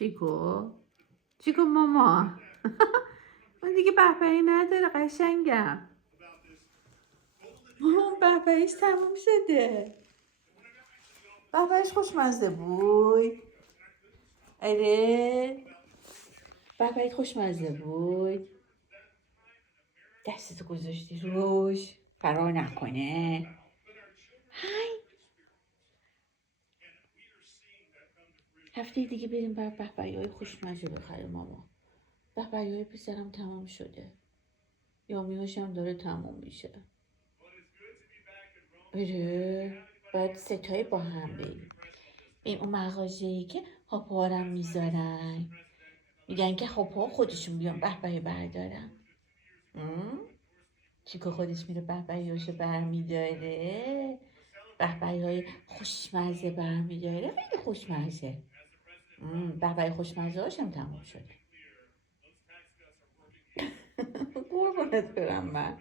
چیکو؟ چیکو ماما من دیگه بهبهی نداره قشنگم. مامان بهبهیش تموم شده. بهبهیش خوشمزه بود. اره بهبهیت خوشمزه بود. دستتو گذاشتی روش فرار نکنه. های هفته دیگه بریم بر بهبهی های خوشمزه بخریم ماما. بهبهی های پسرم تمام شده. یامیاش هم داره تمام میشه. آره باید ستایی با هم بریم اون مغازه‌ای که هاپارم میذارن. میگن که هاپا خودشون بیان بهبهی بردارن. چیکو خودش میره بهبهیاشو برمیداره. بهبهی های خوشمزه برمیداره. خیلی خوشمزه. بهبهی خوشمزه هاشم تمام شده. قربونت برم من.